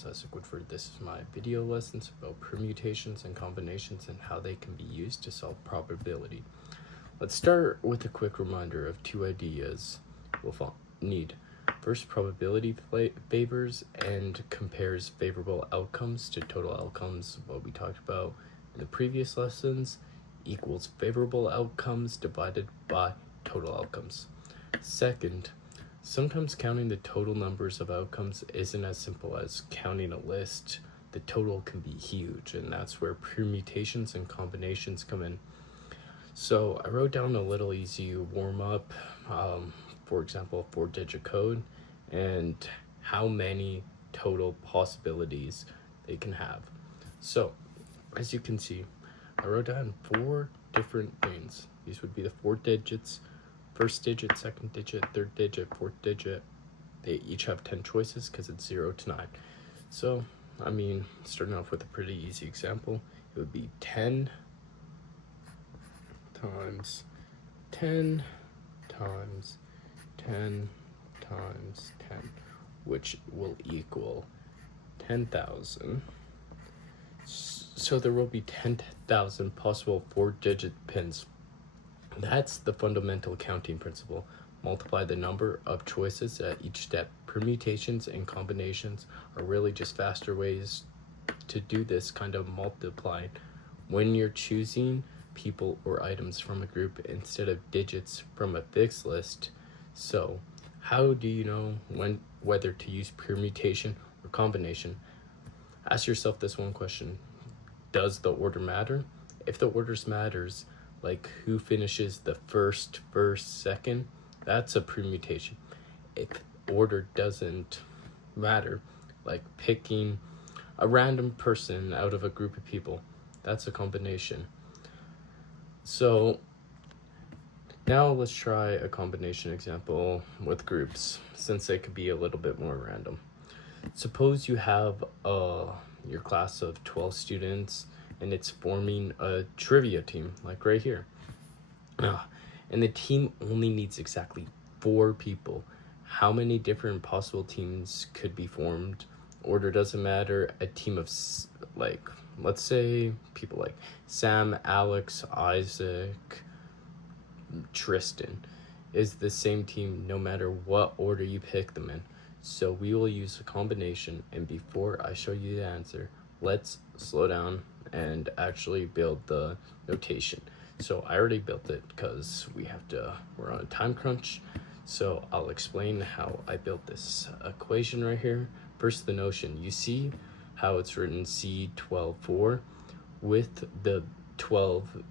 is Isaac Woodford. This is my video lessons about permutations and combinations and how they can be used to solve probability. Let's start with a quick reminder of two ideas we'll need. First, probability favors and compares favorable outcomes to total outcomes. What we talked about in the previous lessons equals favorable outcomes divided by total outcomes. Second, sometimes counting the total numbers of outcomes isn't as simple as counting a list. The total can be huge, and that's where permutations and combinations come in. So I wrote down a little easy warm-up, for example, a 4-digit code, and how many total possibilities they can have. So, as you can see, I wrote down 4 different things. These would be the 4 digits, first digit, second digit, third digit, fourth digit. They each have 10 choices because it's 0 to 9. So, starting off with a pretty easy example, it would be 10 times 10 times 10 times 10, which will equal 10,000. So there will be 10,000 possible 4-digit pins. That's the fundamental counting principle. Multiply the number of choices at each step. Permutations and combinations are really just faster ways to do this kind of multiplying when you're choosing people or items from a group instead of digits from a fixed list. So how do you know whether to use permutation or combination? Ask yourself this one question: does the order matter? If the order matters, like who finishes the first, second, that's a permutation. If order doesn't matter, like picking a random person out of a group of people, that's a combination. So now let's try a combination example with groups, since they could be a little bit more random. Suppose you have your class of 12 students and it's forming a trivia team, like right here. And the team only needs exactly 4 people. How many different possible teams could be formed? Order doesn't matter. A team of, like, let's say people like Sam, Alex, Isaac, Tristan is the same team no matter what order you pick them in. So we will use a combination, and before I show you the answer, let's slow down and actually build the notation. So I already built it because we're on a time crunch. So I'll explain how I built this equation right here. First, the notion. You see how it's written C12,4 with the 12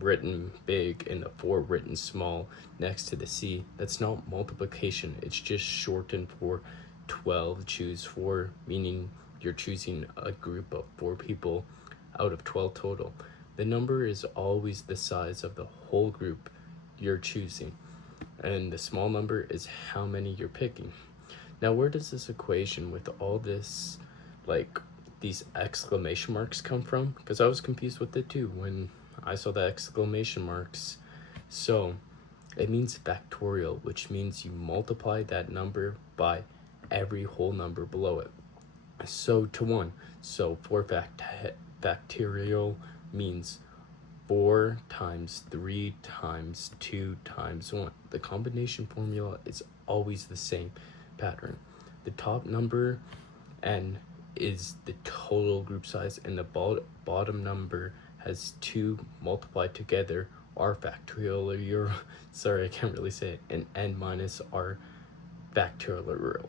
written big and the 4 written small next to the C. That's not multiplication, it's just shortened for 12. Choose 4, meaning you're choosing a group of 4 people out of 12 total. The number is always the size of the whole group you're choosing, and the small number is how many you're picking. Now, where does this equation with all this, like these exclamation marks, come from? Because I was confused with it too when I saw the exclamation marks. So it means factorial, which means you multiply that number by every whole number below it. So to 1. So 4 factorial means 4 times 3 times 2 times 1. The combination formula is always the same pattern. The top number, n, is the total group size, and the bottom number has 2 multiplied together, r factorial, sorry, I can't really say it, and n minus r factorial.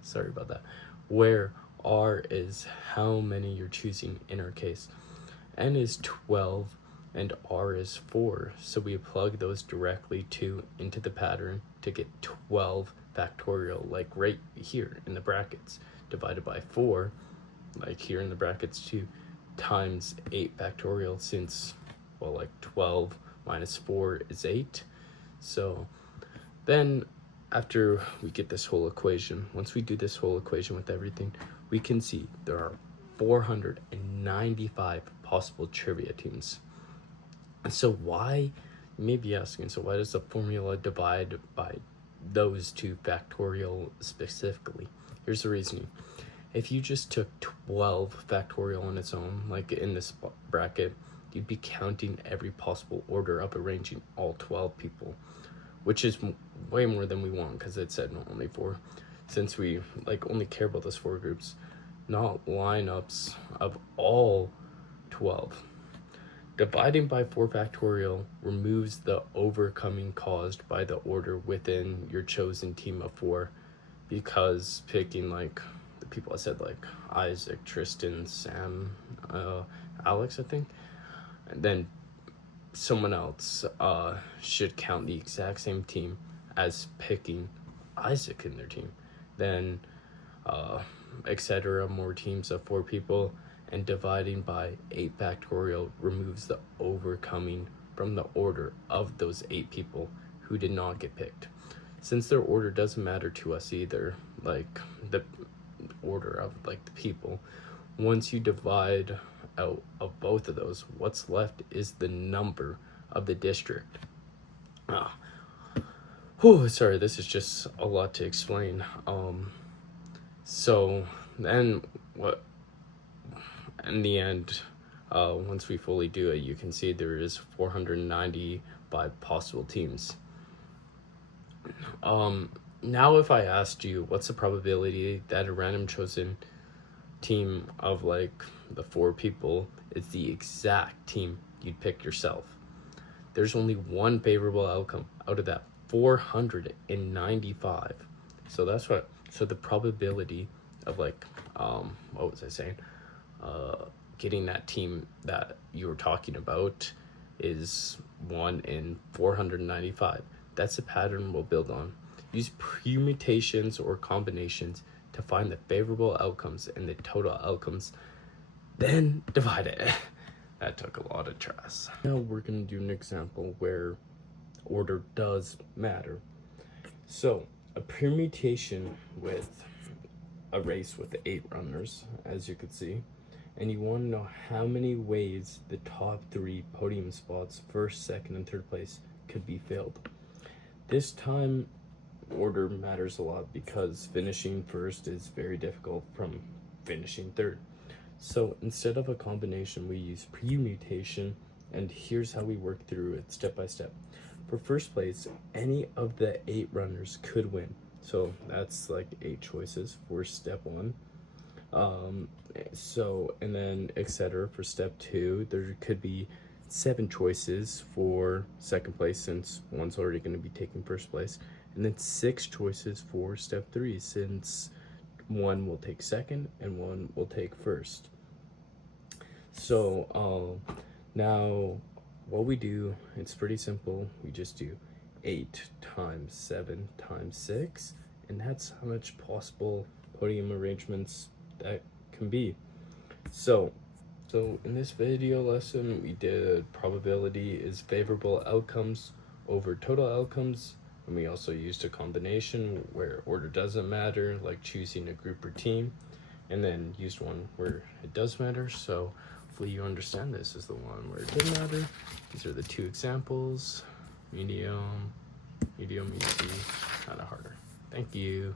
Sorry about that. Where r is how many you're choosing in our case. N is 12 and r is 4, so we plug those directly into the pattern to get 12 factorial, like right here in the brackets, divided by 4, like here in the brackets too, times 8 factorial, since, well, like 12 minus 4 is 8. So then after we get this whole equation, once we do this whole equation with everything, we can see there are 495 possible trivia teams. So why, you may be asking, so why does the formula divide by those 2 factorial specifically? Here's the reasoning. If you just took 12 factorial on its own, like in this bracket, you'd be counting every possible order up, arranging all 12 people, which is way more than we want because it said only 4, since we like only care about those 4 groups, not lineups of all 12. Dividing by 4 factorial removes the overcoming caused by the order within your chosen team of 4, because picking like the people I said, like Isaac, Tristan, Sam, Alex, I think, and then someone else should count the exact same team as picking Isaac in their team. Then etc. more teams of 4 people, and dividing by 8 factorial removes the overcoming from the order of those 8 people who did not get picked. Since their order doesn't matter to us either, like the order of like the people, once you divide out of both of those, what's left is the number of the district. Sorry, this is just a lot to explain. So then what in the end, once we fully do it, you can see there is 495 possible teams. Now if I asked you what's the probability that a random chosen team of like the 4 people is the exact team you'd pick yourself, there's only one favorable outcome out of that 495. So that's what, so the probability of like what was I saying, getting that team that you were talking about is 1 in 495. That's a pattern we'll build on. Use permutations or combinations to find the favorable outcomes and the total outcomes, then divide it. That took a lot of trust. Now we're gonna do an example where order does matter. So a permutation with a race with 8 runners, as you could see, and you want to know how many ways the top 3 podium spots, first, second, and third place, could be filled. This time order matters a lot because finishing first is very difficult from finishing third. So instead of a combination, we use permutation, and here's how we work through it step by step. For first place, any of the 8 runners could win. So that's like 8 choices for step 1. So, and then etc. for step 2, there could be 7 choices for second place, since one's already going to be taking first place, and then 6 choices for step 3, since one will take second and one will take first. So now what we do, it's pretty simple. We just do 8 times 7 times 6, and that's how much possible podium arrangements that can be. So in this video lesson, we did probability is favorable outcomes over total outcomes, and we also used a combination where order doesn't matter, like choosing a group or team, and then used one where it does matter. So hopefully you understand this is the one where it did matter. These are the 2 examples, medium, easy, kind of harder. Thank you.